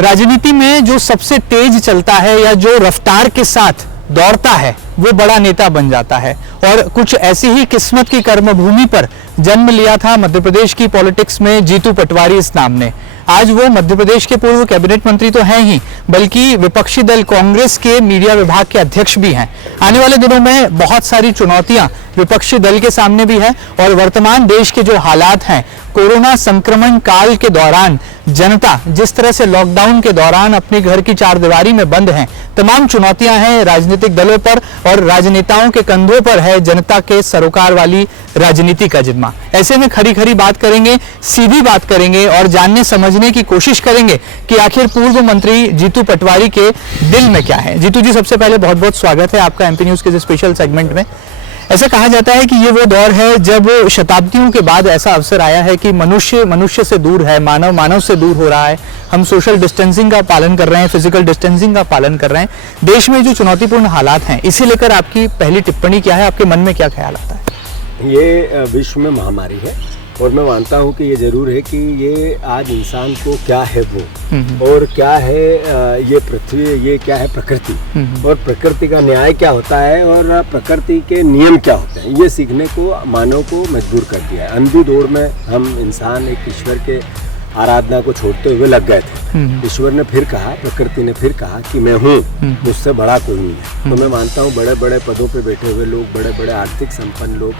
राजनीति में जो सबसे तेज चलता है या जो रफ्तार के साथ दौड़ता है वो बड़ा नेता बन जाता है। और कुछ ऐसी ही किस्मत की कर्मभूमि पर जन्म लिया था मध्य प्रदेश की पॉलिटिक्स में जीतू पटवारी इस नाम ने। आज वो मध्य प्रदेश के पूर्व कैबिनेट मंत्री तो हैं ही, बल्कि विपक्षी दल कांग्रेस के मीडिया विभाग के अध्यक्ष भी हैं। आने वाले दिनों में बहुत सारी चुनौतियां विपक्षी दल के सामने भी है और वर्तमान देश के जो हालात हैं, कोरोना संक्रमण काल के दौरान जनता जिस तरह से लॉकडाउन के दौरान अपने घर की चारदीवारी में बंद है, तमाम चुनौतियां हैं राजनीतिक दलों पर और राजनेताओं के कंधों पर है जनता के सरोकार वाली राजनीति का जिम्मा। ऐसे में खरी खरी बात करेंगे, सीधी बात करेंगे और जानने समझने की कोशिश करेंगे कि आखिर पूर्व मंत्री जीतू पटवारी के दिल में क्या है। जीतू जी, सबसे पहले बहुत बहुत स्वागत है आपका एमपी न्यूज के स्पेशल सेगमेंट में। ऐसा कहा जाता है कि ये वो दौर है जब शताब्दियों के बाद ऐसा अवसर आया है कि मनुष्य मनुष्य से दूर है, मानव मानव से दूर हो रहा है। हम सोशल डिस्टेंसिंग का पालन कर रहे हैं, फिजिकल डिस्टेंसिंग का पालन कर रहे हैं। देश में जो चुनौतीपूर्ण हालात हैं, इसे लेकर आपकी पहली टिप्पणी क्या है, आपके मन में क्या ख्याल आता है? ये विश्व में महामारी है और मैं मानता हूँ कि ये जरूर है कि ये आज इंसान को क्या है वो और क्या है ये पृथ्वी, ये क्या है प्रकृति और प्रकृति का न्याय क्या होता है और प्रकृति के नियम क्या होते हैं, ये सीखने को मानव को मजबूर कर दिया है। अंधी दौड़ में हम इंसान एक ईश्वर के आराधना को छोड़ते हुए लग गए थे। ईश्वर ने फिर कहा, प्रकृति ने फिर कहा कि मैं हूँ, मुझसे बड़ा कोई नहीं है। तो मैं मानता हूँ बड़े बड़े पदों पे बैठे हुए लोग, बड़े बड़े आर्थिक संपन्न लोग,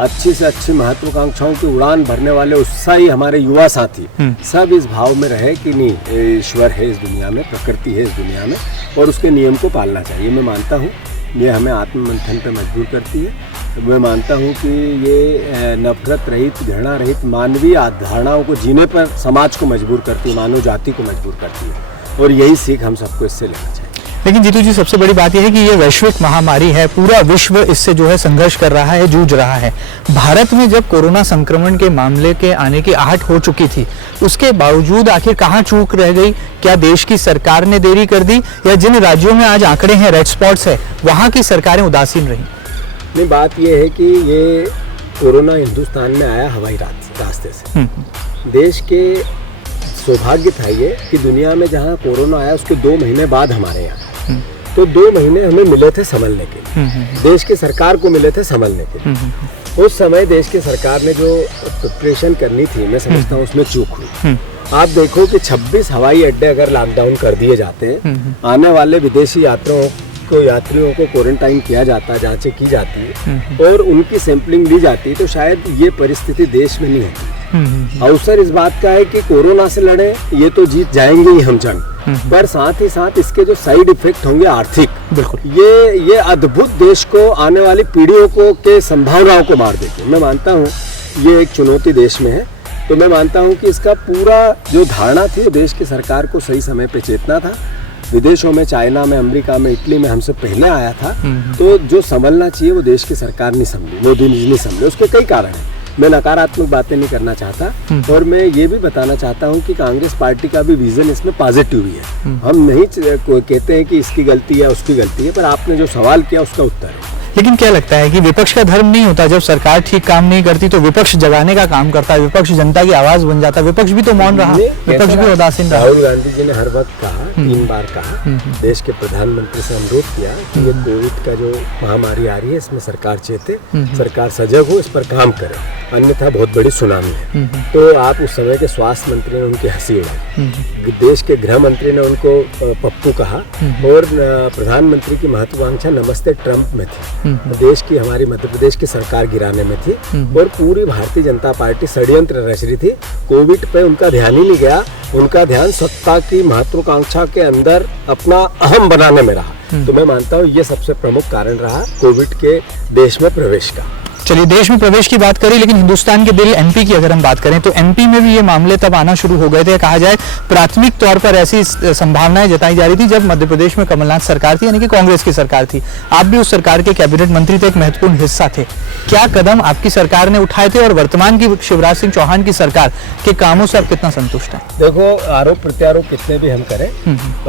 अच्छी से अच्छी महत्वाकांक्षाओं की उड़ान भरने वाले उत्साही हमारे युवा साथी, सब इस भाव में रहे कि नहीं, ईश्वर है इस दुनिया में, प्रकृति है इस दुनिया में और उसके नियम को पालना चाहिए। मैं मानता हूँ ये हमें आत्ममंथन पर मजबूर करती है। मैं मानता हूँ कि ये नफरत रहित, घृणा रहित मानवीय धारणाओं को जीने पर समाज को मजबूर करती है, मानव जाति को मजबूर करती है और यही सीख हम सबको इससे लेना चाहिए। लेकिन जीतू जी, सबसे बड़ी बात यह है कि ये वैश्विक महामारी है, पूरा विश्व इससे जो है संघर्ष कर रहा है, जूझ रहा है। भारत में जब कोरोना संक्रमण के मामले के आने की आहट हो चुकी थी, उसके बावजूद आखिर कहाँ चूक रह गई? क्या देश की सरकार ने देरी कर दी या जिन राज्यों में आज आंकड़े हैं, रेड स्पॉट्स है, वहाँ की सरकारें उदासीन रही? नहीं, बात यह है कि ये कोरोना हिंदुस्तान में आया हवाई रास्ते से। देश के सौभाग्य था ये कि दुनिया में जहाँ कोरोना आया उसके 2 महीने बाद हमारे यहाँ, तो 2 महीने हमें मिले थे संभलने के लिए, देश की सरकार को मिले थे संभलने के लिए। उस समय देश की सरकार ने जो प्रिपरेशन करनी थी, मैं समझता हूँ उसमें चूक हुई। आप देखो कि 26 हवाई अड्डे अगर लॉकडाउन कर दिए जाते हैं, आने वाले विदेशी यात्रियों को क्वारंटाइन किया जाता, जांचें की जाती है और उनकी सैंपलिंग ली जाती, तो शायद ये परिस्थिति देश में नहीं होती। अवसर इस बात का है कि कोरोना से लड़े, ये तो जीत जाएंगे ही हम जंग, पर साथ ही साथ इसके जो साइड इफेक्ट होंगे आर्थिक, बिल्कुल ये अद्भुत देश को, आने वाली पीढ़ियों को के संभावनाओं को मार देते। मैं मानता हूँ ये एक चुनौती देश में है, तो मैं मानता हूँ कि इसका पूरा जो धारणा थी वो देश की सरकार को सही समय पे चेतना था। विदेशों में, चाइना में, अमेरिका में, इटली में हमसे पहले आया था, तो जो संभलना चाहिए वो देश की सरकार नहीं संभली, मोदी जी नहीं संभले। उसके कई कारण हैं, मैं नकारात्मक बातें नहीं करना चाहता और मैं ये भी बताना चाहता हूँ कि कांग्रेस पार्टी का भी विजन इसमें पॉजिटिव ही है। हम नहीं कहते हैं कि इसकी गलती है उसकी गलती है, पर आपने जो सवाल किया उसका उत्तर है। लेकिन क्या लगता है कि विपक्ष का धर्म नहीं होता, जब सरकार ठीक काम नहीं करती तो विपक्ष जगाने का काम करता है, विपक्ष जनता की आवाज बन जाता है। विपक्ष भी तो मौन रहा, विपक्ष भी उदासीन रहा। राहुल गांधी जी ने हर वक्त कहा, 3 बार कहा, देश के प्रधानमंत्री से अनुरोध किया कि ये कोविड का जो महामारी आ रही है इसमें सरकार चेते, सरकार सजग हो, इस पर काम करे, अन्यथा बहुत बड़ी सुनामी है। तो आप उस समय के स्वास्थ्य मंत्री ने उनकी हंसी उड़ाई, देश के गृह मंत्री ने उनको पप्पू कहा और प्रधानमंत्री की महत्वाकांक्षा नमस्ते ट्रंप में थी, देश की, हमारी मध्य प्रदेश की सरकार गिराने में थी और पूरी भारतीय जनता पार्टी षड्यंत्र रच रही थी। कोविड पे उनका ध्यान ही नहीं गया, उनका ध्यान सत्ता की महत्वाकांक्षा के अंदर अपना अहम बनाने में रहा। तो मैं मानता हूँ ये सबसे प्रमुख कारण रहा कोविड के देश में प्रवेश का। चलिए, देश में प्रवेश की बात करें, लेकिन हिंदुस्तान के दिल एमपी की अगर हम बात करें तो एमपी में भी ये मामले तब आना शुरू हो गए थे। कहा जाए प्राथमिक तौर पर ऐसी संभावनाएं जताई जा रही थी जब मध्य प्रदेश में कमलनाथ सरकार थी, यानी कि कांग्रेस की सरकार थी। आप भी उस सरकार के कैबिनेट मंत्री थे, एक महत्वपूर्ण हिस्सा थे। क्या कदम आपकी सरकार ने उठाए थे और वर्तमान की शिवराज सिंह चौहान की सरकार के कामों से आप कितना संतुष्ट हैं? देखो, आरोप प्रत्यारोप कितने भी हम करें,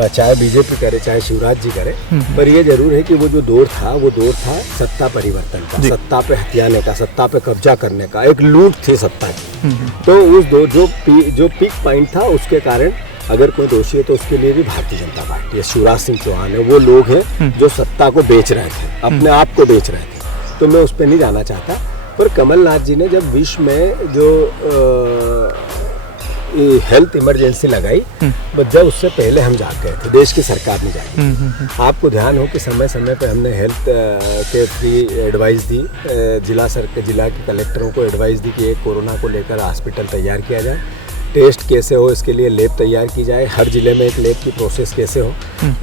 चाहे बीजेपी करे चाहे शिवराज जी करे, पर ये जरूर है कि वो जो दौर था सत्ता परिवर्तन का, सत्ता पे हथियार का, सत्ता पे कब्जा करने का, एक लूट थी सत्ता की। तो उस जो पीक पॉइंट था उसके कारण अगर कोई दोषी है तो उसके लिए भी भारतीय जनता पार्टी है, शिवराज सिंह चौहान है, वो लोग हैं जो सत्ता को बेच रहे थे, अपने आप को बेच रहे थे। तो मैं उस पर नहीं जाना चाहता। पर कमलनाथ जी ने जब विश्व में जो हेल्थ इमरजेंसी लगाई, जब उससे पहले हम जाग गए थे, देश की सरकार ने जागी। आपको ध्यान हो कि समय समय पे हमने हेल्थ के फ्री एडवाइस दी, जिला के कलेक्टरों को एडवाइस दी कि एक कोरोना को लेकर हॉस्पिटल तैयार किया जाए, टेस्ट कैसे हो इसके लिए लैब तैयार की जाए, हर जिले में एक लैब की प्रोसेस कैसे हो।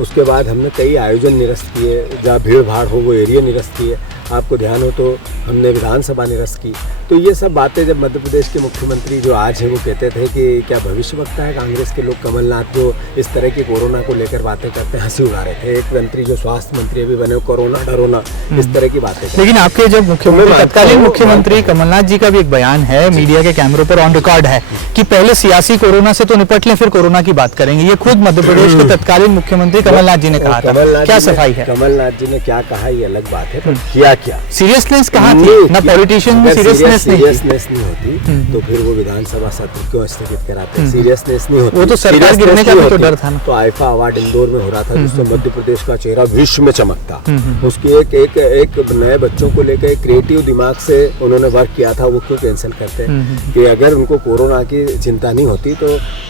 उसके बाद हमने कई आयोजन निरस्त किए, जहाँ भीड़ भाड़ हो वो एरिया निरस्त किए। आपको ध्यान हो तो हमने विधानसभा निरस्त की। तो ये सब बातें जब मध्य प्रदेश के मुख्यमंत्री जो आज हैं वो कहते थे कि क्या भविष्य वक्ता है कांग्रेस के लोग, कमलनाथ जो इस तरह की कोरोना को लेकर बातें करते हैं, हंसी उड़ा रहे थे। एक मंत्री जो स्वास्थ्य मंत्री अभी बने, कोरोना डरोना इस तरह की बातें। लेकिन आपके जब मुख्यमंत्री तत्कालीन मुख्यमंत्री कमलनाथ जी का भी एक बयान है, मीडिया के कैमरों पर ऑन रिकॉर्ड है कि पहले सियासी कोरोना से तो निपट लें फिर कोरोना की बात करेंगे। ये खुद मध्य प्रदेश के तत्कालीन मुख्यमंत्री कमलनाथ जी ने कहा था। क्या सफाई है? कमलनाथ जी ने क्या कहा ये अलग बात है, पर किया क्या? सीरियसनेस कहाँ थी? ना पॉलिटिशियन में सीरियसनेस नहीं होती तो फिर वो विधानसभा सत्र क्यों स्थगित कराते हैं? सीरियसनेस नहीं होती, वो तो सरकार गिरने का भी तो डर था ना। तो आईफा अवार्ड इंदौर में हो रहा था जिससे मध्य प्रदेश का चेहरा विश्व में चमकता। उसकी एक नए बच्चों को लेकर क्रिएटिव दिमाग से उन्होंने वर्क किया था, वो क्यों कैंसिल करते हैं? कि अगर उनको कोरोना की चिंता नहीं होती तो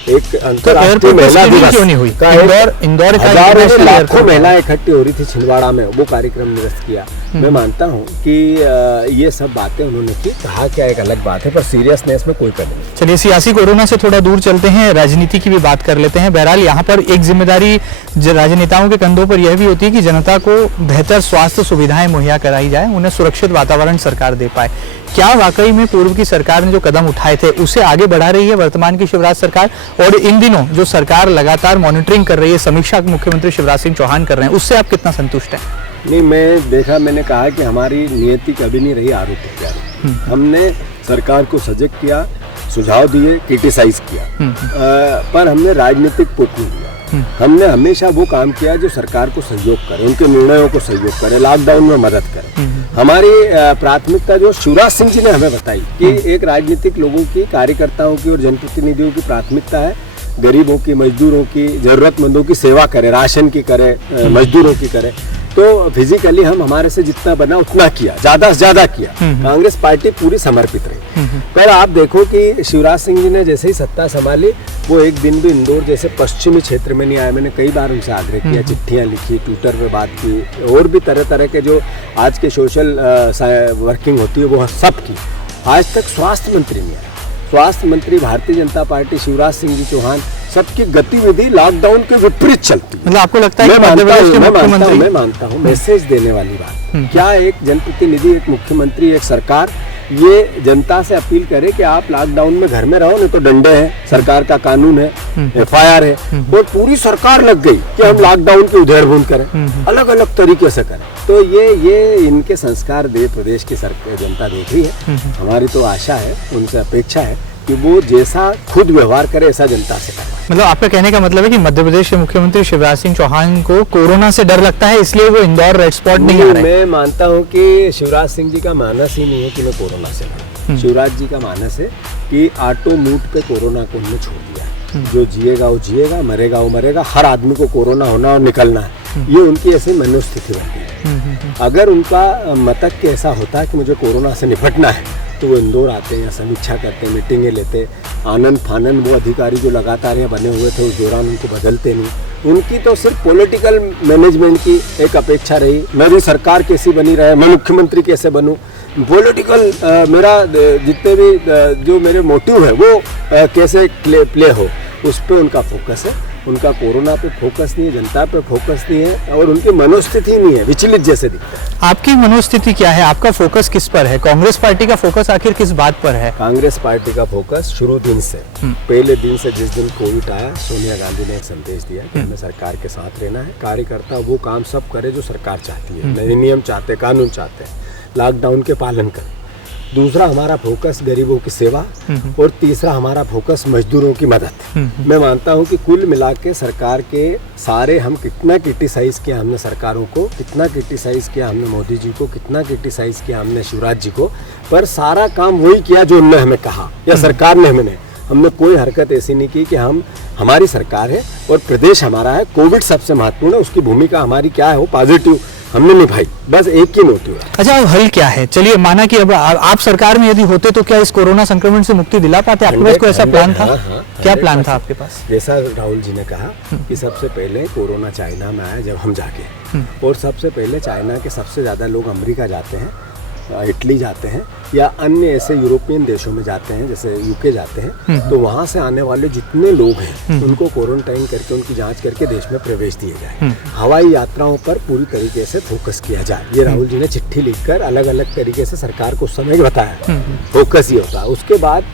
एक अंतर्राष्ट्रीय महिला दिवस का इंदौर हजारों लाखों महिलाएं इकट्ठी हो रही थी छिंदवाड़ा में, वो कार्यक्रम निरस्त किया। मैं मानता हूँ कि ये सब बातें उन्होंने की, कहा क्या एक अलग बात है, पर सीरियसनेस में कोई कमी नहीं। चलिए सियासी कोरोना से थोड़ा दूर चलते हैं, राजनीति की भी बात कर लेते हैं। बहरहाल यहाँ पर एक जिम्मेदारी राजनेताओं के कंधों पर यह भी होती है कि जनता को बेहतर स्वास्थ्य सुविधाएं मुहैया कराई जाए, उन्हें सुरक्षित वातावरण सरकार दे पाए। क्या वाकई में पूर्व की सरकार ने जो कदम उठाए थे उसे आगे बढ़ा रही है वर्तमान की शिवराज सरकार? और इन दिनों जो सरकार लगातार मॉनिटरिंग कर रही है, समीक्षा मुख्यमंत्री शिवराज सिंह चौहान कर रहे हैं, उससे आप कितना संतुष्ट हैं? नहीं, मैंने कहा कि हमारी नियति कभी नहीं रही आरोप प्रत्यारोप। हमने सरकार को सजग किया, सुझाव दिए, क्रिटिसाइज किया, पर हमने राजनीतिक पुट नहीं दिया। हमने हमेशा वो काम किया जो सरकार को सहयोग करे, उनके निर्णयों को सहयोग करे, लॉकडाउन में मदद करे। हमारी प्राथमिकता जो शिवराज सिंह जी ने हमें बताई कि एक राजनीतिक लोगों की, कार्यकर्ताओं की और जनप्रतिनिधियों की प्राथमिकता है गरीबों की, मजदूरों की, जरूरतमंदों की सेवा करे, राशन की करे, मजदूरों की करे। तो फिजिकली हम हमारे से जितना बना उतना किया, ज्यादा से ज्यादा किया। कांग्रेस पार्टी पूरी समर्पित रही। पर आप देखो कि शिवराज सिंह जी ने जैसे ही सत्ता संभाली, वो एक दिन भी इंदौर जैसे पश्चिमी क्षेत्र में नहीं आए। मैंने कई बार उनसे आग्रह किया, चिट्ठियां लिखी, ट्विटर पे बात की, और भी तरह तरह के जो आज के सोशल वर्किंग होती है वो सब की। आज तक स्वास्थ्य मंत्री नहीं आया। स्वास्थ्य मंत्री भारतीय जनता पार्टी शिवराज सिंह जी चौहान, सबकी गतिविधि लॉकडाउन के विपरीत चलती है। मतलब आपको लगता है मैं मानता हूँ मैसेज देने वाली बात। क्या एक जनप्रतिनिधि, एक मुख्यमंत्री, एक सरकार ये जनता से अपील करे कि आप लॉकडाउन में घर में रहो, नहीं तो डंडे हैं, सरकार का कानून है, FIR है, और पूरी सरकार लग गई कि हम लॉकडाउन की उधेड़-बुन करें, अलग अलग तरीके से करें। तो ये इनके संस्कार प्रदेश की सरकार जनता देख रही है। हमारी तो आशा है, उनसे अपेक्षा है कि वो जैसा खुद व्यवहार करे ऐसा जनता से करे। मतलब आपका कहने का मतलब है कि मध्य प्रदेश के मुख्यमंत्री शिवराज सिंह चौहान को कोरोना से डर लगता है, इसलिए वो इंदौर रेड स्पॉट नहीं आ रहे। मैं मानता हूं कि शिवराज सिंह जी का मानस ही नहीं है कि मैं कोरोना से डरूं। शिवराज जी का मानस है कि ऑटो मूड पे कोरोना को उन्होंने छोड़ दिया। जो जिएगा वो जिएगा, मरेगा वो मरेगा, हर आदमी को कोरोना होना और निकलना है, ये उनकी ऐसी मनोस्थिति बनती है। अगर उनका मतक के ऐसा होता है कि मुझे कोरोना से निपटना है, तो वो इंदौर आते हैं, समीक्षा करते हैं, मीटिंगें लेते, आनंद फानन वो अधिकारी जो लगातार यहाँ बने हुए थे उस दौरान उनको बदलते नहीं। उनकी तो सिर्फ पॉलिटिकल मैनेजमेंट की एक अपेक्षा रही, मेरी सरकार कैसी बनी रहे, मैं मुख्यमंत्री कैसे बनूं। पॉलिटिकल मेरा जितने भी जो मेरे मोटिव है वो कैसे प्ले हो, उस पर उनका फोकस है। उनका कोरोना पे फोकस नहीं है, जनता पे फोकस नहीं है, और उनकी मनोस्थिति नहीं है, विचलित जैसे दिखता है। आपकी मनोस्थिति क्या है? आपका फोकस किस पर है? कांग्रेस पार्टी का फोकस आखिर किस बात पर है? कांग्रेस पार्टी का फोकस शुरू दिन से, पहले दिन से, जिस दिन कोविड आया, सोनिया गांधी ने एक संदेश दिया कि हमें सरकार के साथ रहना है, कार्यकर्ता वो काम सब करे जो सरकार चाहती है, नए नियम चाहते हैं, कानून चाहते हैं, लॉकडाउन के पालन करें। दूसरा हमारा फोकस गरीबों की सेवा, और तीसरा हमारा फोकस मजदूरों की मदद। मैं मानता हूं कि कुल मिला के सरकार के सारे, हम कितना क्रिटिसाइज किया हमने सरकारों को, कितना क्रिटिसाइज किया हमने मोदी जी को, कितना क्रिटिसाइज किया हमने शिवराज जी को, पर सारा काम वही किया जो उन्होंने हमें कहा या सरकार ने हमने कोई हरकत ऐसी नहीं की कि हम हमारी सरकार है और प्रदेश हमारा है। कोविड सबसे महत्वपूर्ण है, उसकी भूमिका हमारी क्या है वो पॉजिटिव हमने निभाई, बस एक ही मोटिव है। अच्छा, अब हल क्या है? चलिए माना कि अब आप सरकार में यदि होते तो क्या इस कोरोना संक्रमण से मुक्ति दिला पाते? आपके पास कोई ऐसा प्लान था? क्या प्लान था आपके पास? जैसा राहुल जी ने कहा कि सबसे पहले कोरोना चाइना में आया जब हम जाके, और सबसे पहले चाइना के सबसे ज़्यादा लोग अमेरिका जाते हैं, इटली जाते हैं या अन्य ऐसे यूरोपियन देशों में जाते हैं, जैसे यूके जाते हैं, तो वहाँ से आने वाले जितने लोग हैं उनको क्वारंटाइन करके उनकी जांच करके देश में प्रवेश दिए जाए। हवाई यात्राओं पर पूरी तरीके से फोकस किया जाए। ये राहुल जी ने चिट्ठी लिखकर अलग अलग तरीके से सरकार को उस समय बताया, फोकस ये होता है। उसके बाद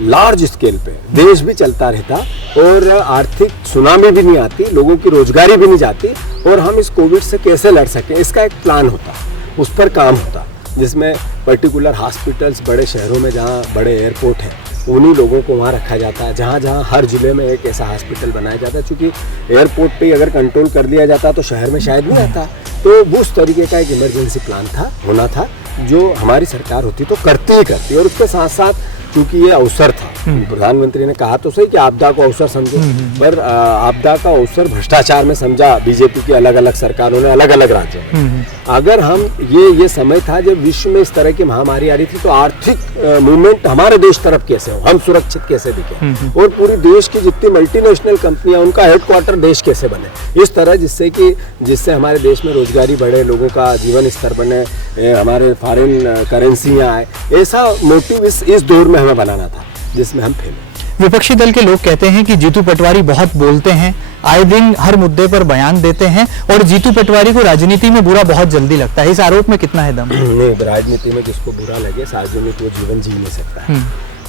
लार्ज स्केल पे देश भी चलता रहता और आर्थिक सुनामी भी नहीं आती, लोगों की रोजगारी भी नहीं जाती, और हम इस कोविड से कैसे लड़ सकें इसका एक प्लान होता, उस पर काम होता, जिसमें पर्टिकुलर हॉस्पिटल्स बड़े शहरों में जहाँ बड़े एयरपोर्ट हैं उन्हीं लोगों को वहाँ रखा जाता है। जहाँ जहाँ हर जिले में एक ऐसा हॉस्पिटल बनाया जाता है, क्योंकि एयरपोर्ट पे अगर कंट्रोल कर लिया जाता तो शहर में शायद नहीं आता। तो वो उस तरीके का एक इमरजेंसी प्लान था, होना था, जो हमारी सरकार होती तो करती। और उसके साथ साथ क्योंकि ये अवसर था, प्रधानमंत्री ने कहा तो सही कि आपदा को अवसर समझो, पर आपदा का अवसर भ्रष्टाचार में समझा बीजेपी की अलग अलग सरकारों ने अलग अलग राज्यों में। अगर हम ये समय था जब विश्व में इस तरह की महामारी आ रही थी, तो आर्थिक मूवमेंट हमारे देश तरफ कैसे हो, हम सुरक्षित कैसे दिखे, और पूरी देश की जितनी मल्टीनेशनल कंपनियां उनका हेडक्वार्टर देश कैसे बने, इस तरह जिससे हमारे देश में रोजगारी बढ़े, लोगों का जीवन स्तर बने, हमारे फॉरेन करेंसियाँ आए, ऐसा मोटिव इस दौर में हमें बनाना था, जिसमें हम फेल। विपक्षी दल के लोग कहते हैं कि जीतू पटवारी बहुत बोलते हैं, आए दिन हर मुद्दे पर बयान देते हैं, और जीतू पटवारी को राजनीति में बुरा बहुत जल्दी लगता है। इस आरोप में कितना है दम? नहीं, राजनीति में जिसको बुरा लगे, सार्वजनिक वो जीवन जी नहीं सकता है।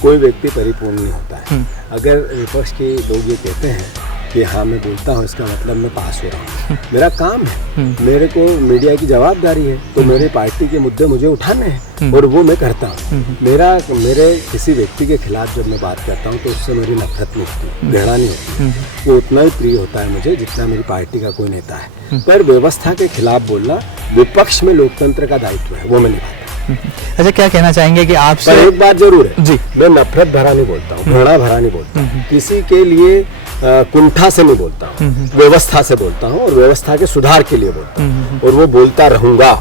कोई व्यक्ति परिपूर्ण नहीं होता है। अगर विपक्ष के लोग ये कहते हैं कि हाँ मैं बोलता हूँ, इसका मतलब मैं पास हो रहा हूँ, मेरा काम है, मेरे को मीडिया की जवाबदारी है, तो मेरे पार्टी के मुद्दे मुझे उठाने हैं और वो मैं करता हूँ। मेरे किसी व्यक्ति के खिलाफ जब मैं बात करता हूँ तो उससे मेरी नफरत नहीं होती, घृणा नहीं होती, वो उतना ही प्रिय होता है मुझे जितना मेरी पार्टी का कोई नेता है। पर व्यवस्था के खिलाफ बोलना विपक्ष में लोकतंत्र का दायित्व है, वो मैं निभाता हूँ। अच्छा, क्या कहना चाहेंगे कि आपसे? एक बात जरूर है जी, मैं नफरत भरा नहीं बोलता हूँ, घृणा भरा नहीं बोलता हूँ, किसी के लिए कुंठा से नहीं बोलता हूँ, व्यवस्था से बोलता हूँ और व्यवस्था के सुधार के लिए बोलता हूँ, और वो बोलता रहूंगा।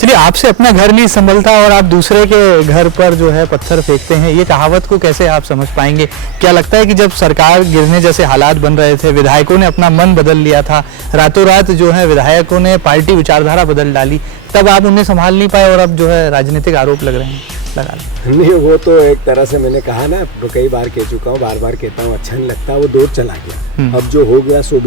चलिए, आपसे अपना घर नहीं संभलता और आप दूसरे के घर पर जो है पत्थर फेंकते हैं, ये कहावत को कैसे आप समझ पाएंगे? क्या लगता है कि जब सरकार गिरने जैसे हालात बन रहे थे, विधायकों ने अपना मन बदल लिया था, रातों रात जो है विधायकों ने पार्टी विचारधारा बदल डाली, तब आप उन्हें संभाल नहीं पाए और अब जो है राजनीतिक आरोप लग रहे हैं? नहीं, वो तो एक तरह से मैंने कहा ना, तो कई बार कह चुका हूँ, बार बार कहता हूँ, अच्छा नहीं लगता, वो दौर चला गया। अब जो हो गया सो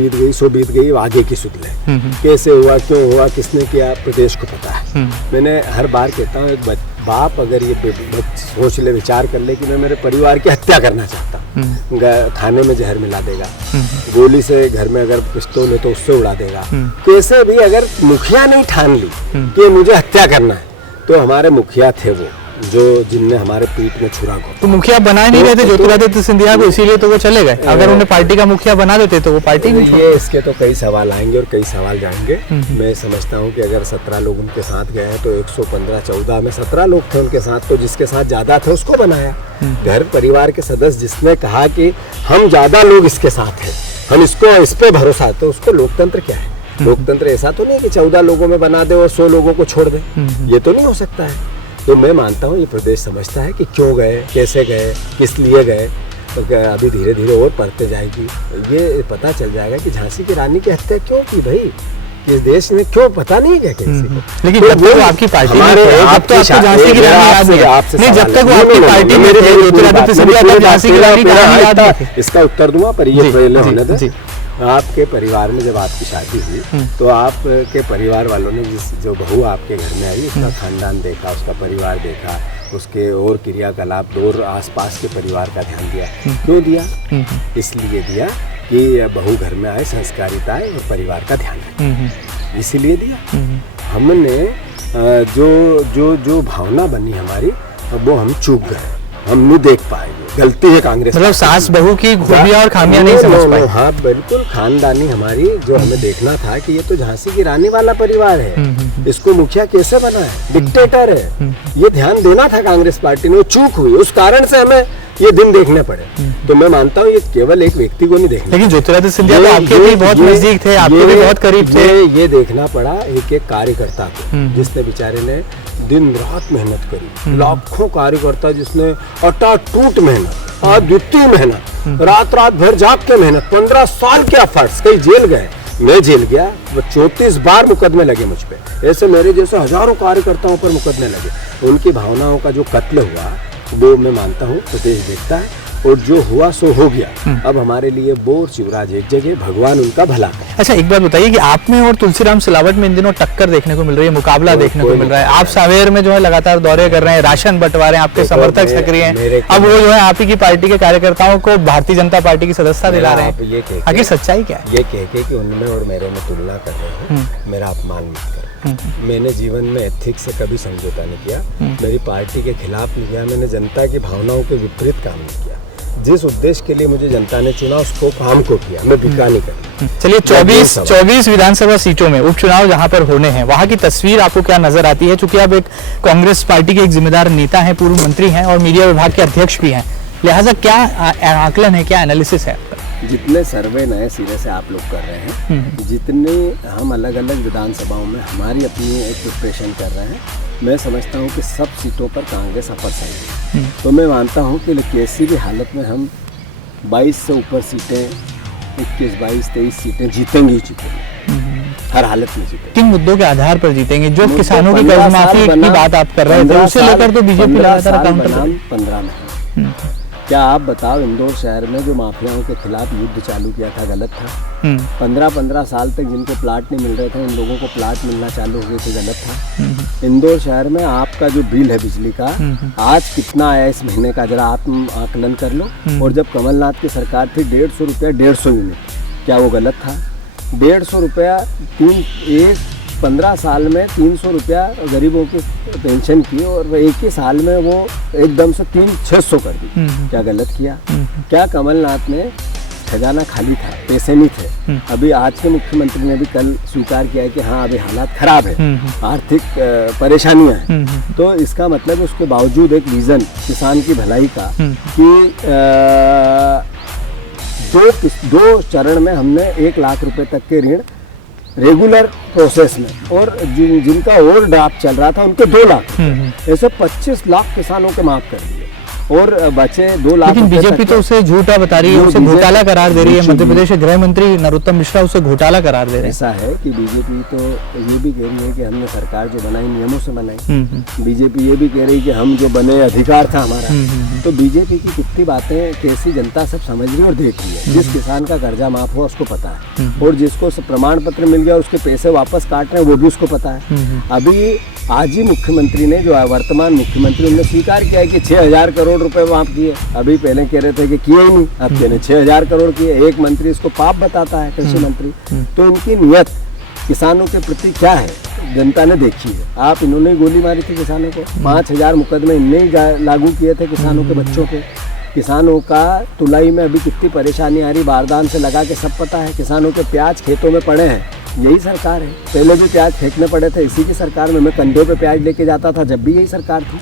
बीत गई, आगे की सुध ले, कैसे हुआ, क्यों हुआ, किसने किया, प्रदेश को पता है। मैंने हर बार कहता हूँ, एक बाप अगर ये सोच ले, विचार कर ले कि मैं मेरे परिवार की हत्या करना चाहता हूँ, खाने में जहर मिला देगा, गोली से घर में अगर पिस्तौल है तो उससे उड़ा देगा, कैसे भी अगर मुखिया नहीं ठान ली कि मुझे हत्या करना है, तो हमारे मुखिया थे वो जिनने हमारे पीठ में छुरा घोंपा। तो मुखिया बना नहीं रहे थे ज्योतिरादित्य सिंधिया को, इसीलिए तो वो चले गए। अगर उन्हें पार्टी का मुखिया बना देते तो वो पार्टी नहीं छोड़ते। ये इसके तो कई सवाल आएंगे और कई सवाल जाएंगे। मैं समझता हूँ कि अगर 17 लोग उनके साथ गए हैं तो 115-14 में 17 लोग थे उनके साथ, तो जिसके साथ ज्यादा थे उसको बनाया। घर परिवार के सदस्य जिसने कहा कि हम ज्यादा लोग इसके साथ हैं, हम इस पे भरोसा है, तो उसको लोकतंत्र क्या है? लोकतंत्र ऐसा तो नहीं कि 14 लोगों में बना दे और 100 लोगों को छोड़ दे, ये तो नहीं हो सकता है। तो मैं मानता हूँ ये प्रदेश समझता है कि क्यों गए, कैसे गए, किस लिए गए, तो अभी धीरे धीरे और बढ़ते जाएगी, ये पता चल जाएगा कि झांसी की रानी की हत्या क्यों की भाई, इस देश में क्यों, पता नहीं है क्या किसी को। लेकिन जब तक आपकी पार्टी में थे, जब तक आपको झांसी की रानी याद नहीं, जब तक वो आपकी पार्टी में थे, ज्योतिरादित्य सिंधिया तक झांसी की रानी याद नहीं। इसका उत्तर दूंगा, पर ये पहले होने दे। आपके परिवार में जब आपकी शादी हुई तो आपके परिवार वालों ने जो बहू आपके घर में आई, उसका खानदान देखा, उसका परिवार देखा, उसके और क्रियाकलाप और आसपास के परिवार का ध्यान दिया। क्यों दिया? इसलिए दिया कि बहू घर में आए, संस्कारिता आए और परिवार का ध्यान रखे, इसीलिए दिया। हमने जो भावना बनी हमारी, वो हम चूक गए, हम नहीं देख पाएंगे, गलती है कांग्रेस। मतलब सास बहू की खूबियां और खामियां नहीं समझ पाए। हाँ बिल्कुल, खानदानी हमारी जो हमें देखना था कि ये तो झांसी की रानी वाला परिवार है, इसको मुखिया कैसे बना है, डिक्टेटर है, ये ध्यान देना था कांग्रेस पार्टी ने, वो चूक हुई। उस कारण से हमें ये दिन देखने पड़े। तो मैं मानता हूँ ये केवल एक व्यक्ति को नहीं देखना, लेकिन ज्योतिरादित्य सिंधिया तो आपके भी बहुत नजदीक थे, आपके भी बहुत करीब थे। ये देखना पड़ा एक एक कार्यकर्ता को, जिसने बेचारे ने दिन रात मेहनत करी, लाखों कार्यकर्ता जिसने अटाटूट मेहनत, अद्वितीय मेहनत, रात रात भर जाग के मेहनत, 15 साल के एफर्ट्स, कई जेल गए, मैं जेल गया, वो 34 बार मुकदमे लगे मुझ पे, ऐसे मेरे जैसे हजारों कार्यकर्ताओं पर मुकदमे लगे। उनकी भावनाओं का जो कत्ल हुआ वो मैं मानता हूँ प्रदेश देखता है, और जो हुआ सो हो गया। अब हमारे लिए बोर शिवराज एक जगह, भगवान उनका भला करे। अच्छा, एक बात बताइए कि आप में और तुलसीराम सिलावट में इन दिनों टक्कर देखने को मिल रही है, मुकाबला देखने को मिल रहा है। आप सावेर में जो है लगातार दौरे कर रहे हैं, राशन बंटवारे, आपके समर्थक सक्रिय हैं, अब वो जो है आप ही की पार्टी के कार्यकर्ताओं को भारतीय जनता पार्टी की सदस्यता दिला रहे हैं। आखिर सच्चाई क्या है? ये कह के कि उनमें और मेरे में तुलना कर रहे हो, मेरा अपमान मत करो। मैंने जीवन में एथिक्स से कभी समझौता नहीं किया, मेरी पार्टी के खिलाफ नहीं किया, मैंने जनता की भावनाओं के विपरीत काम नहीं किया। जिस उद्देश्य के लिए मुझे जनता ने चुना उसको काम को किया, मैं भिका नहीं कर। चलिए, 24 विधानसभा सीटों में उपचुनाव जहां पर होने हैं, वहां की तस्वीर आपको क्या नजर आती है? चूंकि आप एक कांग्रेस पार्टी के एक जिम्मेदार नेता हैं, पूर्व मंत्री हैं और मीडिया विभाग के अध्यक्ष भी हैं, लिहाजा क्या आकलन है, क्या एनालिसिस है आपका? जितने सर्वे नए सिरे से आप लोग कर रहे हैं, जितने हम अलग अलग विधानसभाओं में हमारी अपनी एक प्रिपरेशन कर रहे हैं, मैं समझता हूं कि सब सीटों पर कांग्रेस अपर साइड है। तो मैं मानता हूं कि किसी भी हालत में हम 22 से ऊपर सीटें, 21, 22, 23 सीटें जीतेंगे ही जीतेंगे, हर हालत में जीतेंगे। किन मुद्दों के आधार पर जीतेंगे? जो किसानों की कर्जमाफी की बात आप कर रहे थे, उसे लेकर तो बीजेपी लगातार काउंटर। 15 में क्या आप बताओ, इंदौर शहर में जो माफियाओं के खिलाफ युद्ध चालू किया था, गलत था? 15 साल तक जिनको प्लाट नहीं मिल रहे थे, इन लोगों को प्लाट मिलना चालू हो गए थे, गलत था? इंदौर शहर में आपका जो बिल है बिजली का, आज कितना आया इस महीने का, जरा आप आकलन कर लो। और जब कमलनाथ की सरकार थी 150 रुपया 150 यूनिट, क्या वो गलत था? 150 रुपया 15 साल में 300 रुपया गरीबों की पेंशन की, और एक ही साल में वो एकदम से 600 कर दी, क्या गलत किया? क्या कमलनाथ ने खजाना खाली था, पैसे नहीं थे? अभी आज के मुख्यमंत्री ने भी कल स्वीकार किया है कि हाँ अभी हालात खराब है, आर्थिक परेशानियां हैं। तो इसका मतलब उसके बावजूद एक विजन किसान की भलाई का कि दो चरण में हमने 1 लाख रुपए तक के ऋण रेगुलर प्रोसेस में, और जिनका ओवर ड्राफ्ट चल रहा था उनको 2 लाख, ऐसे 25 लाख किसानों के माफ कर दिए, और बचे 2 लाख। लेकिन बीजेपी तो उसे झूठा बता रही है, उसे घोटाला करार दे रही है। मध्य प्रदेश के गृह मंत्री नरोत्तम मिश्रा उसे घोटाला करार दे रहे हैं। ऐसा है कि बीजेपी तो ये भी कह रही है कि हमने सरकार जो बनाई नियमों से बनाई, बीजेपी ये भी कह रही कि हम जो बने अधिकार था हमारा। तो बीजेपी की कितनी बातें कैसी जनता सब समझ रही है और देख रही है। जिस किसान का कर्जा माफ हुआ उसको पता है, और जिसको प्रमाण पत्र मिल गया उसके पैसे वापस काट रहे हैं वो भी उसको पता है। अभी आज ही मुख्यमंत्री ने, जो वर्तमान मुख्यमंत्री, उन्होंने स्वीकार किया है कि 6000 करोड़ रुपए माफ किए। अभी पहले कह रहे थे कि किए ही नहीं, अब कह रहे 6000 करोड़ किए। एक मंत्री इसको पाप बताता है, कृषि मंत्री। तो इनकी नियत किसानों के प्रति क्या है जनता ने देखी है। आप इन्होंने गोली मारी थी किसानों को, 5000 मुकदमे इनने ही लागू किए थे किसानों के बच्चों पे। किसानों का तुलाई में अभी कितनी परेशानी आ रही, बारदान से लगा के सब पता है। किसानों के प्याज खेतों में पड़े हैं, यही सरकार है। पहले भी प्याज फेंकने पड़े थे इसी की सरकार में, मैं कंधों पे प्याज लेके जाता था जब भी यही सरकार थी।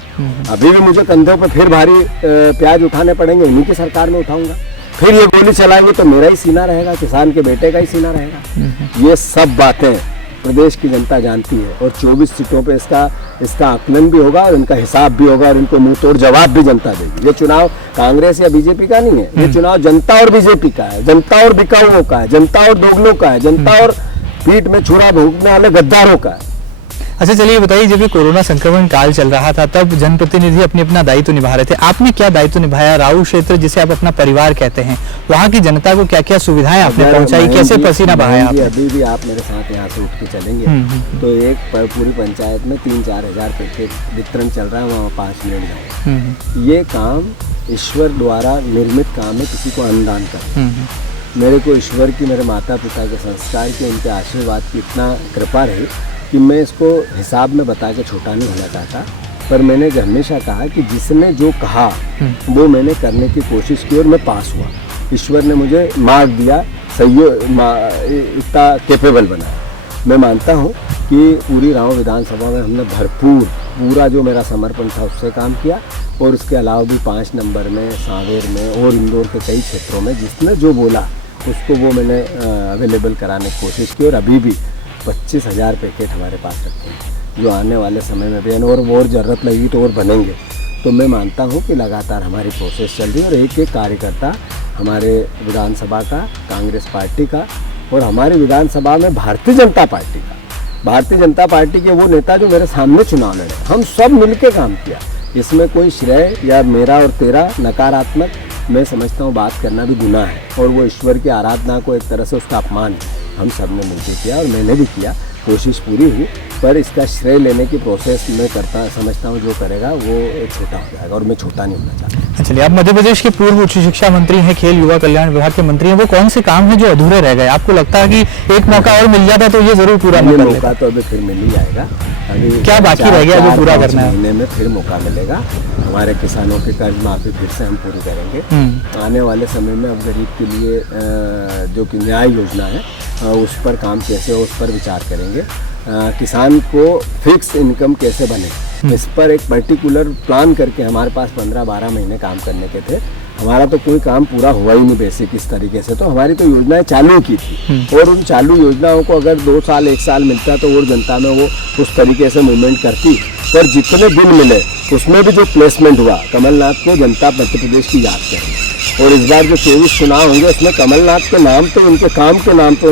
अभी भी मुझे कंधों पे फिर भारी प्याज उठाने पड़ेंगे, इन्हीं की सरकार में उठाऊंगा। फिर ये गोली चलाएंगे तो मेरा ही सीना रहेगा, किसान के बेटे का ही सीना रहेगा। ये सब बातें प्रदेश की जनता जानती है, और 24 सीटों पे इसका आकलन भी होगा और इनका हिसाब भी होगा, और इनको मुंह तोड़ जवाब भी जनता देगी। ये चुनाव कांग्रेस या बीजेपी का नहीं है, ये चुनाव जनता और बीजेपी का है, जनता और बिकाऊओं का है, जनता और दोगलों का है, जनता और पीठ में छुरा भोंकने वाले गद्दारों का है। अच्छा, चलिए बताइए, जब ये कोरोना संक्रमण काल चल रहा था तब जनप्रतिनिधि अपना दायित्व निभा रहे थे, आपने क्या दायित्व निभाया? राऊ क्षेत्र जिसे आप अपना परिवार कहते हैं, वहाँ की जनता को क्या क्या सुविधाएं आपने पहुंचाई, कैसे पसीना बहाया आपने? अभी भी आप मेरे साथ यहाँ से उठ के चलेंगे तो एक पूरी पंचायत में 3-4 हजार पैकेट वितरण चल रहा है, वहाँ 5 मिनट जाए। ये काम ईश्वर द्वारा निर्मित काम है, किसी को अनुदान कर। मेरे को ईश्वर की, मेरे माता पिता के संस्कार के, उनके आशीर्वाद की इतना कृपा रही कि मैं इसको हिसाब में बता के छोटा नहीं होना चाहता। पर मैंने हमेशा कहा कि जिसने जो कहा वो मैंने करने की कोशिश की, और मैं पास हुआ। ईश्वर ने मुझे मार्ग दिया, इतना कैपेबल बनाया। मैं मानता हूँ कि पूरी राव विधानसभा में हमने भरपूर पूरा जो मेरा समर्पण था उससे काम किया, और उसके अलावा भी 5 नंबर में, सांवेर में और इंदौर के कई क्षेत्रों में जिसने जो बोला उसको वो मैंने अवेलेबल कराने की कोशिश की। और अभी भी 25,000 पैकेट हमारे पास रखे हैं जो आने वाले समय में भी, और ज़रूरत लगी तो और बनेंगे। तो मैं मानता हूँ कि लगातार हमारी प्रोसेस चल रही है और एक एक कार्यकर्ता हमारे विधानसभा का, कांग्रेस पार्टी का, और हमारी विधानसभा में भारतीय जनता पार्टी के वो नेता जो मेरे सामने चुनाव लड़े, हम सब मिलके काम किया। इसमें कोई श्रेय या मेरा और तेरा नकारात्मक मैं समझता हूँ बात करना भी गुनाह है, और वो ईश्वर की आराधना को एक तरह से उसका अपमान है। हम सब ने मिलकर किया और मैंने भी किया, कोशिश पूरी हुई, पर इसका श्रेय लेने की प्रोसेस मैं समझता हूँ जो करेगा वो छोटा हो जाएगा, और मैं छोटा नहीं होना चाहता। चलिए, आप मध्य प्रदेश के पूर्व उच्च शिक्षा मंत्री हैं, खेल युवा कल्याण विभाग के मंत्री हैं, वो कौन से काम है जो अधूरे रह गए? आपको लगता है कि एक मौका और मिल जाता तो ये जरूर पूरा कर लेते? मौका तो अभी फिर मिल ही जाएगा। अभी क्या बाकी रह गया जो पूरा करना है? महीने में फिर मौका मिलेगा। हमारे किसानों की कर्ज माफी फिर से हम पूरी करेंगे। आने वाले समय में अब गरीब के लिए जो कि न्याय योजना है उस पर काम कैसे हो उस पर विचार करेंगे। किसान को फिक्स इनकम कैसे बने इस पर एक पर्टिकुलर प्लान करके हमारे पास 15-12 महीने काम करने के थे। हमारा तो कोई काम पूरा हुआ ही नहीं बेसिक इस तरीके से, तो हमारी तो योजनाएं चालू की थी, और उन चालू योजनाओं को अगर 2 साल 1 साल मिलता तो और जनता में वो उस तरीके से मूवमेंट करती। पर जितने दिन मिले उसमें भी जो प्लेसमेंट हुआ, कमलनाथ को जनता मध्य प्रदेश की याद करेगी। और इस बार जो 24 चुनाव होंगे उसमें कमलनाथ के नाम पे, उनके काम के नाम पे,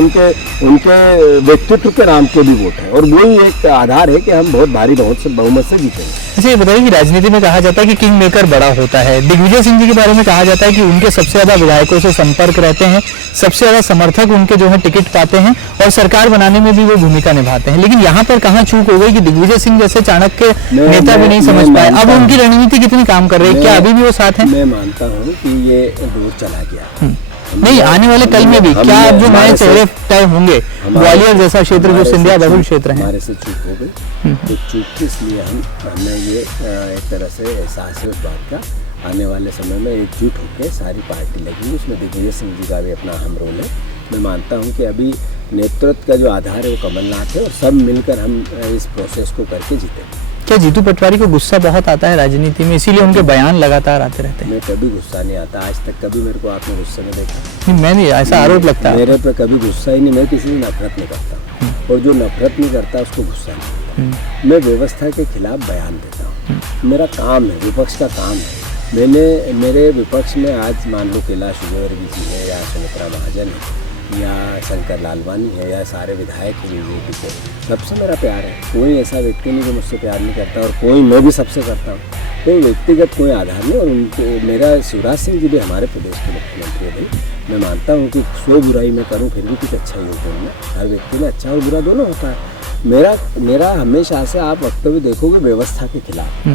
उनके व्यक्तित्व के नाम पे भी वोट है, और वही एक आधार है कि हम बहुत भारी बहुमत से जीतेंगे। अच्छा, ये बताइए कि राजनीति में कहा जाता है कि किंग मेकर बड़ा होता है। दिग्विजय सिंह जी के बारे में कहा जाता है कि उनके सबसे ज्यादा विधायकों से संपर्क रहते हैं, सबसे ज्यादा समर्थक उनके जो है टिकट पाते हैं, और सरकार बनाने में भी वो भूमिका निभाते हैं। लेकिन यहाँ पर कहाँ चूक हो गई कि दिग्विजय सिंह जैसे चाणक्य नेता भी नहीं समझ पाए? अब उनकी रणनीति कितनी काम कर रही है? क्या अभी भी वो साथ है? मैं मानता हूँ कि ये दूर चला गया। नहीं, आने वाले कल में भी क्या अब जो नए चेहरे तय होंगे, ग्वालियर जैसा क्षेत्र जो सिंधिया बहुल क्षेत्र है, हमारे से चूक हो गई, तो चूक इसलिए हमें ये एक तरह से एहसास है उस बात का। आने वाले समय में एकजुट होकर सारी पार्टी लगी, उसमें दिग्विजय सिंह जी का भी अपना अहम रोल है। मैं मानता हूँ कि अभी नेतृत्व का जो आधार है वो कमलनाथ है, और सब मिलकर हम इस प्रोसेस को करके जीतेंगे। क्या जीतू पटवारी को गुस्सा बहुत आता है राजनीति में, इसीलिए उनके बयान लगातार आते रहते हैं? मैं कभी गुस्सा नहीं आता, आज तक कभी मेरे को आपने गुस्से में देखा नहीं? मैं नहीं, ऐसा आरोप लगता है मेरे पे कभी गुस्सा ही नहीं। मैं किसी से नफरत नहीं करता, और जो नफरत नहीं करता उसको गुस्सा नहीं आता। मैं व्यवस्था के खिलाफ बयान देता हूँ, मेरा काम है, विपक्ष का काम है। मेरे विपक्ष में आज मान लो कैलाश विजयवर्गीय जी है, या सुमित्रा महाजन है, या शंकर लालवानी है, या सारे विधायक हैं बीजेपी के, सबसे मेरा प्यार है। कोई ऐसा व्यक्ति नहीं जो मुझसे प्यार नहीं करता, और मैं भी सबसे करता हूँ। कोई व्यक्तिगत कोई आधार नहीं। और उनको मेरा शिवराज सिंह जी भी हमारे प्रदेश के मुख्यमंत्री थे। मैं मानता हूँ कि 100 बुराई मैं करूँ फिर भी कुछ अच्छा ही होगा। हर व्यक्ति में अच्छा और बुरा दोनों होता है। मेरा हमेशा से आप वक्तव्य देखोगे व्यवस्था के खिलाफ,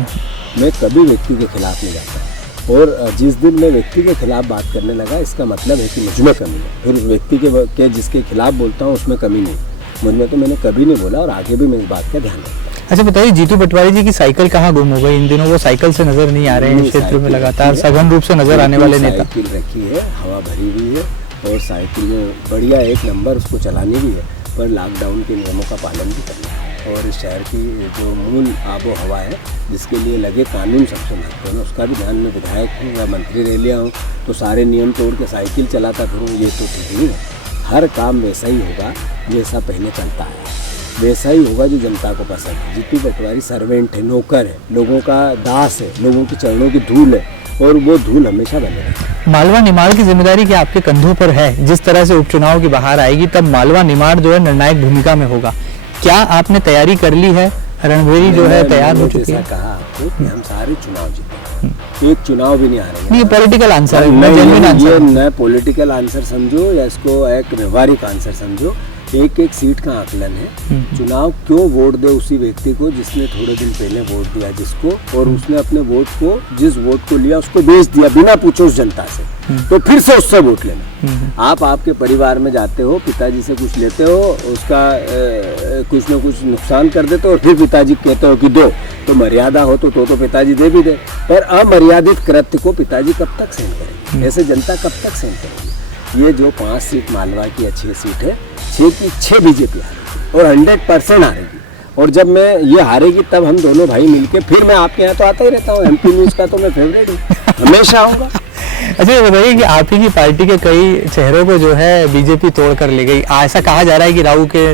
मैं कभी व्यक्ति के खिलाफ नहीं जाता। और जिस दिन मैं व्यक्ति के खिलाफ बात करने लगा, इसका मतलब है कि मुझ में कमी है। फिर उस व्यक्ति के जिसके खिलाफ बोलता हूँ उसमें कमी नहीं, मुझ में तो मैंने कभी नहीं बोला, और आगे भी मैं इस बात का ध्यान रखता हूँ। अच्छा बताइए, जीतू पटवारी जी की साइकिल कहाँ गुम हो गई? इन दिनों वो साइकिल से नजर नहीं आ रहे हैं क्षेत्र में, लगातार सघन रूप से नजर आने वाले नेता। साइकिल रखी है, हवा भरी हुई है, और साइकिल में बढ़िया 1 नंबर उसको चलानी भी है, पर लॉकडाउन के नियमों का पालन भी करना है। और इस शहर की जो मूल आबो हवा है जिसके लिए लगे कानून सबसे महत्वपूर्ण है, उसका भी ध्यान में विधायक हूँ या मंत्री रह लिया हूँ तो सारे नियम तोड़ के साइकिल चलाता फिरूँ, ये तो ठीक नहीं है। हर काम वैसा ही होगा जैसा पहले चलता है, वैसा ही होगा जो जनता को पसंद है। जीतू पटवारी सर्वेंट है, नौकर है, लोगों का दास है, लोगों के चरणों की धूल है, और वो धूल हमेशा बने रहेगी। मालवा निमाड़ की जिम्मेदारी क्या आपके कंधों पर है? जिस तरह से उपचुनाव की बहार आएगी तब मालवा निमाड़ जो है निर्णायक भूमिका में होगा। क्या आपने तैयारी कर ली है? रणभेरी जो है तैयार हो चुकी है? कहा आपको कि हम सारे चुनाव जीते, एक चुनाव भी नहीं हारेंगे। ये पॉलिटिकल आंसर है, ये न पॉलिटिकल आंसर समझो या इसको एक व्यवहारिक आंसर समझो। एक सीट का आकलन है। चुनाव क्यों वोट दे उसी व्यक्ति को जिसने थोड़े दिन पहले वोट दिया जिसको, और उसने अपने वोट को, जिस वोट को लिया उसको बेच दिया बिना पूछे उस जनता से, तो फिर से उससे वोट लेना। आप आपके परिवार में जाते हो, पिताजी से कुछ लेते हो, उसका कुछ न कुछ नुकसान कर देते हो, और फिर पिताजी कहते हो कि दो, तो मर्यादा हो तो पिताजी दे भी दे, पर अमर्यादित कृत्य को पिताजी कब तक सहन करेंगे? ऐसे जनता कब तक सहन करेगी? ये जो 5 सीट मालवा की अच्छी सीट है, 6 की 6 बीजेपी हारेगी। और 100% हारेगी। और जब मैं ये हारेगी तब हम दोनों भाई मिलके, फिर मैं आपके यहाँ तो आता ही रहता हूँ, MP न्यूज़ का तो मैं फेवरेट हूँ, हमेशा आऊँगा। अच्छा ये बताइए कि आप ही की पार्टी के कई चेहरों को जो है बीजेपी तोड़ कर ले गई। ऐसा कहा जा रहा है कि राऊ के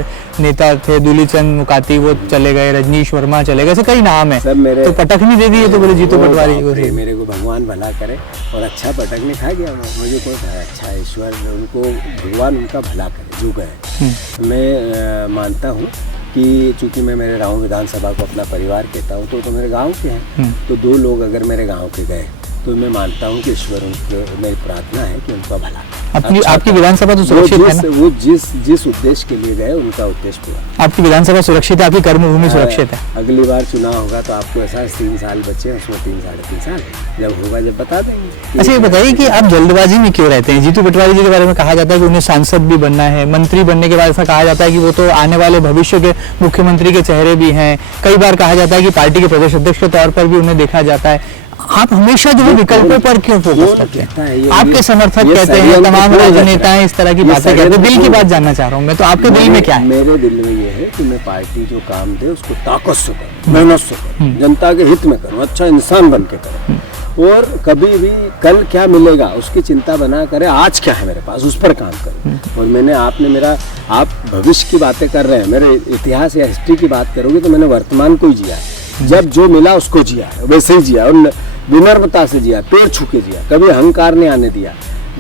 नेता थे दूलीचंद मुकाती, वो चले गए, रजनीश वर्मा चले गए, ऐसे कई नाम है। सब मेरे तो पटखनी दे दी है तो बोले जीतू पटवारी को। मेरे को भगवान भला करे और अच्छा पटकने खा गया मुझे कोई अच्छा, ईश्वर उनको, भगवान उनका भला करे जो गए। मैं मानता हूँ कि चूंकि मैं मेरे राऊ विधानसभा को अपना परिवार कहता हूँ, तो मेरे गांव के हैं, तो 2 लोग अगर मेरे गांव के गए तो मैं मानता हूँ कि ईश्वर उनको, मेरी प्रार्थना है कि उनका भला अपनी आपकी विधानसभा तो सुरक्षित है ना? वो जिस उद्देश्य के लिए गए उनका उद्देश्य पूरा। आपकी विधानसभा सुरक्षित है, आपकी कर्मभूमि सुरक्षित है। अगली बार चुनाव होगा तो आपको ऐसा 3 साल बचे, उसमें 3-3.5 साल जब होगा जब बता देंगे। अच्छा ये बताइए कि आप जल्दबाजी में क्यों रहते हैं? जीतू पटवारी जी के बारे में कहा जाता है कि उन्हें सांसद भी बनना है, मंत्री बनने के बाद ऐसा कहा जाता है कि वो तो आने वाले भविष्य के मुख्यमंत्री के चेहरे भी हैं। कई बार कहा जाता है कि पार्टी के प्रदेश अध्यक्ष के तौर पर भी उन्हें देखा जाता है। आप हमेशा जो है विकल्पों पर क्यों फोकस करते हैं? आपके समर्थक कहते हैं, तमाम राजनेता हैं, इस तरह की बातें कहते हैं। दिल की बात जानना चाह रहा हूँ मैं, तो आपके दिल में क्या है? मेरे दिल में ये है कि मैं पार्टी जो काम दे उसको ताकत से करूँ, मेहनत से करूँ, जनता के हित में करूँ, अच्छा इंसान बन के करूँ, और कभी भी कल क्या मिलेगा उसकी चिंता बना करे, आज क्या है मेरे पास उस पर काम करूँ। और मैंने, आपने मेरा, आप भविष्य की बातें कर रहे हैं, मेरे इतिहास या हिस्ट्री की बात करोगे तो मैंने वर्तमान को ही जिया है। जब जो मिला उसको जिया है, वैसे ही जिया, और विनम्रता से जिया, पैर छू के जिया, कभी अहंकार नहीं आने दिया।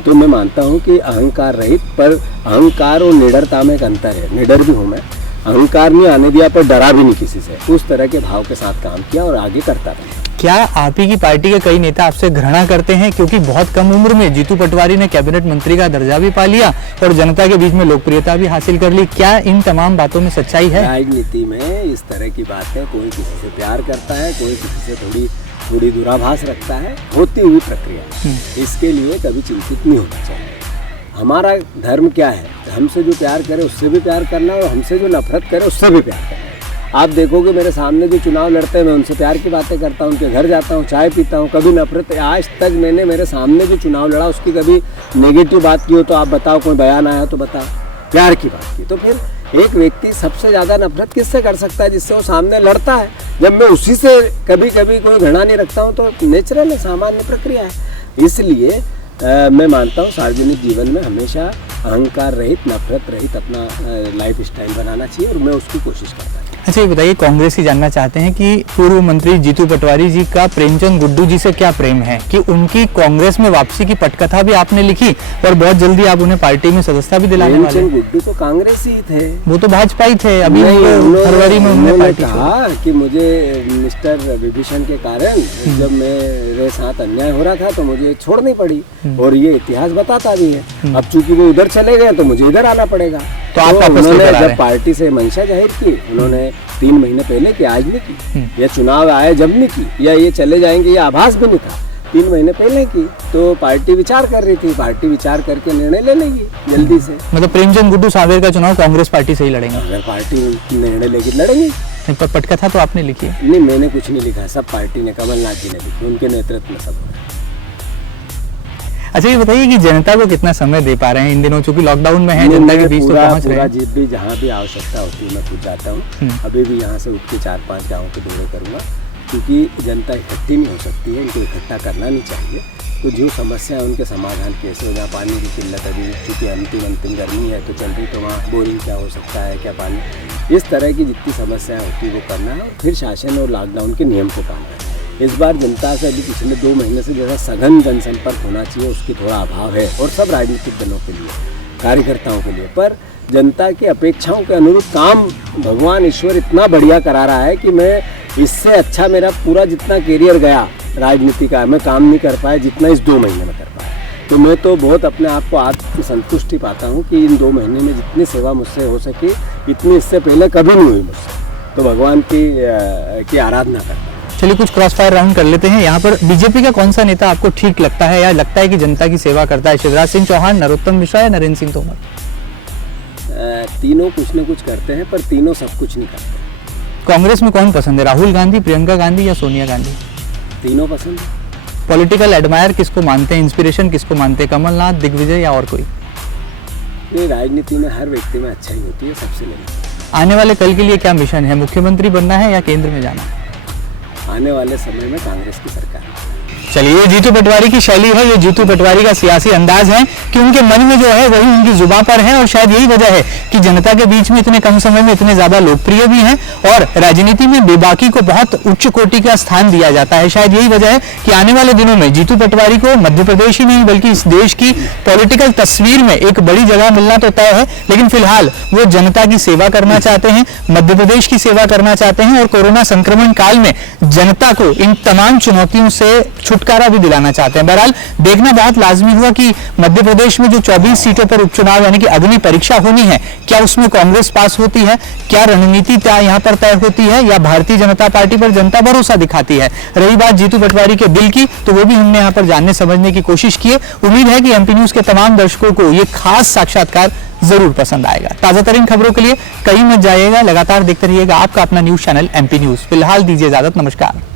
तो मैं मानता हूँ कि अहंकार रहित, पर अहंकार और निडरता में एक अंतर है। निडर भी हूँ मैं, अहंकार नहीं आने दिया पर डरा भी नहीं किसी से, उस तरह के भाव के साथ काम किया और आगे करता रहा। क्या आप ही की पार्टी के कई नेता आपसे घृणा करते हैं क्योंकि बहुत कम उम्र में जीतू पटवारी ने कैबिनेट मंत्री का दर्जा भी पा लिया और जनता के बीच में लोकप्रियता भी हासिल कर ली? क्या इन तमाम बातों में सच्चाई है? राजनीति में इस तरह की बात है, कोई किसी से प्यार करता है, कोई किसी से थोड़ी दूराभास रखता है, होती हुई प्रक्रिया। इसके लिए कभी चिंतित नहीं होना चाहिए। हमारा धर्म क्या है? हमसे जो प्यार करे उससे भी प्यार करना, और हमसे जो नफरत करे उससे भी प्यार करना। आप देखोगे मेरे सामने जो चुनाव लड़ते हैं, मैं उनसे प्यार की बातें करता हूँ, उनके घर जाता हूँ, चाय पीता हूँ, कभी नफरत। आज तक मैंने मेरे सामने जो चुनाव लड़ा उसकी कभी नेगेटिव बात की हो तो आप बताओ, कोई बयान आया तो बताओ, प्यार की बात की। तो फिर एक व्यक्ति सबसे ज़्यादा नफरत किससे कर सकता है? जिससे वो सामने लड़ता है। जब मैं उसी से कभी कभी कोई घृणा नहीं रखता हूँ तो नेचुरल है, सामान्य प्रक्रिया है। इसलिए मैं मानता हूँ सार्वजनिक जीवन में हमेशा अहंकार रहित, नफरत रहित अपना लाइफ स्टाइल बनाना चाहिए, और मैं उसकी कोशिश करता हूँ। अच्छा ये बताइए, कांग्रेस ही जानना चाहते हैं कि पूर्व मंत्री जीतू पटवारी जी का प्रेमचंद गुड्डू जी से क्या प्रेम है कि उनकी कांग्रेस में वापसी की पटकथा भी आपने लिखी और बहुत जल्दी आप उन्हें पार्टी में सदस्यता भी दिलाने वाले हैं। गुड्डू तो कांग्रेस ही थे, वो तो भाजपा ही थे। अभी फरवरी में उन्होंने कहा कि मुझे मिस्टर विभीषण के कारण जब मेरे साथ अन्याय हो रहा था तो मुझे छोड़नी पड़ी, और ये इतिहास बताता भी है। अब चूंकि वो उधर चले गए तो मुझे इधर आना पड़ेगा। तो आप उन्होंने जब पार्टी से मंशा जाहिर की, उन्होंने 3 महीने पहले की, आज नहीं की, या चुनाव आए जब नहीं की, या ये चले जाएंगे ये आभास भी नहीं था, 3 महीने पहले की। तो पार्टी विचार कर रही थी, पार्टी विचार करके निर्णय ले लेगी जल्दी से। मतलब प्रेमचंद गुड्डू सांवेर का चुनाव कांग्रेस पार्टी से ही लड़ेंगे? अगर पार्टी निर्णय लेगी लड़ेंगी। पर पटकथा तो आपने लिखी है? नहीं, मैंने कुछ नहीं लिखा, सब पार्टी ने, कमलनाथ जी ने लिखी, उनके नेतृत्व में सब। अच्छा ये बताइए कि जनता को कितना समय दे पा रहे हैं इन दिनों, चूंकि लॉकडाउन में है, जनता के बीच तो पहुंच रहे हैं? जिस भी जहाँ भी आवश्यकता होती है मैं खुद जाता हूँ। अभी भी यहाँ से उठ के 4-5 गाँव के दौरे करूँगा, क्योंकि जनता इकट्ठी नहीं हो सकती है, इनको इकट्ठा करना नहीं चाहिए। तो जो समस्या है उनके समाधान कैसे हो, जहाँ पानी की किल्लत अभी क्योंकि अंतिम गर्मी है तो चल रही, तो वहाँ बोरिंग क्या हो सकता है, क्या पानी, इस तरह की जितनी समस्याएं होती है वो करना है, और फिर शासन और लॉकडाउन के नियम को पालना है। इस बार जनता से अभी पिछले 2 महीने से जैसा सघन जनसंपर्क होना चाहिए उसकी थोड़ा अभाव है, और सब राजनीतिक दलों के लिए, कार्यकर्ताओं के लिए। पर जनता की अपेक्षाओं के अनुरूप काम भगवान ईश्वर इतना बढ़िया करा रहा है कि मैं इससे अच्छा, मेरा पूरा जितना कैरियर गया राजनीति का, मैं काम नहीं कर पाया जितना इस 2 महीने में कर पाया। तो मैं तो बहुत अपने आप को आत्म संतुष्टि पाता हूँ कि इन 2 महीने में जितनी सेवा मुझसे हो सके इतनी इससे पहले कभी नहीं हुई मुझसे। तो भगवान की आराधना करता हूँ। चलिए कुछ क्रॉस फायर राउंड कर लेते हैं। यहाँ पर बीजेपी का कौन सा नेता आपको ठीक लगता है या लगता है कि जनता की सेवा करता है? शिवराज सिंह चौहान, नरोत्तम मिश्रा या नरेंद्र सिंह तोमर? तीनों कुछ न कुछ करते हैं, पर तीनों सब कुछ नहीं करते। कांग्रेस में कौन पसंद है, राहुल गांधी, प्रियंका गांधी या सोनिया गांधी? तीनों पसंद है। पॉलिटिकल एडमायर किसको मानते हैं, इंस्पिरेशन किसको मानते हैं, कमलनाथ, दिग्विजय या और कोई? ये राजनीति में हर व्यक्ति में अच्छा ही होती है, सबसे नहीं। आने वाले कल के लिए क्या मिशन है? मुख्यमंत्री बनना है या केंद्र में जाना है? आने वाले समय में कांग्रेस की सरकार। चलिए, ये जीतू पटवारी की शैली है, ये जीतू पटवारी का सियासी अंदाज है कि उनके मन में जो है वही उनकी जुबान पर है, और शायद यही वजह है कि जनता के बीच में इतने कम समय में इतने ज्यादा लोकप्रिय भी हैं और राजनीति में बेबाकी को बहुत उच्च कोटि का स्थान दिया जाता है। शायद यही वजह है कि आने वाले दिनों में जीतू पटवारी को मध्य प्रदेश ही नहीं बल्कि इस देश की पॉलिटिकल तस्वीर में एक बड़ी जगह मिलना तो तय है, लेकिन फिलहाल वो जनता की सेवा करना चाहते हैं, मध्य प्रदेश की सेवा करना चाहते हैं और कोरोना संक्रमण काल में जनता को इन तमाम चुनौतियों से छुटकारा भी दिलाना चाहते हैं। बहरहाल देखना बहुत लाजमी हुआ कि मध्य प्रदेश में जो 24 सीटों पर उपचुनाव यानी कि अग्नि परीक्षा होनी है, क्या उसमें कांग्रेस पास होती है, क्या रणनीति यहाँ पर तय होती है, या भारतीय जनता पार्टी पर जनता भरोसा दिखाती है। रही बात जीतू पटवारी के दिल की, तो वो भी हमने यहाँ पर जानने समझने की कोशिश की है। उम्मीद है कि एमपी न्यूज के तमाम दर्शकों को ये खास साक्षात्कार जरूर पसंद आएगा। ताजा तरीन खबरों के लिए कहीं मत जाइएगा, लगातार देखते रहिएगा आपका अपना न्यूज चैनल एमपी न्यूज। फिलहाल दीजिए इजाजत, नमस्कार।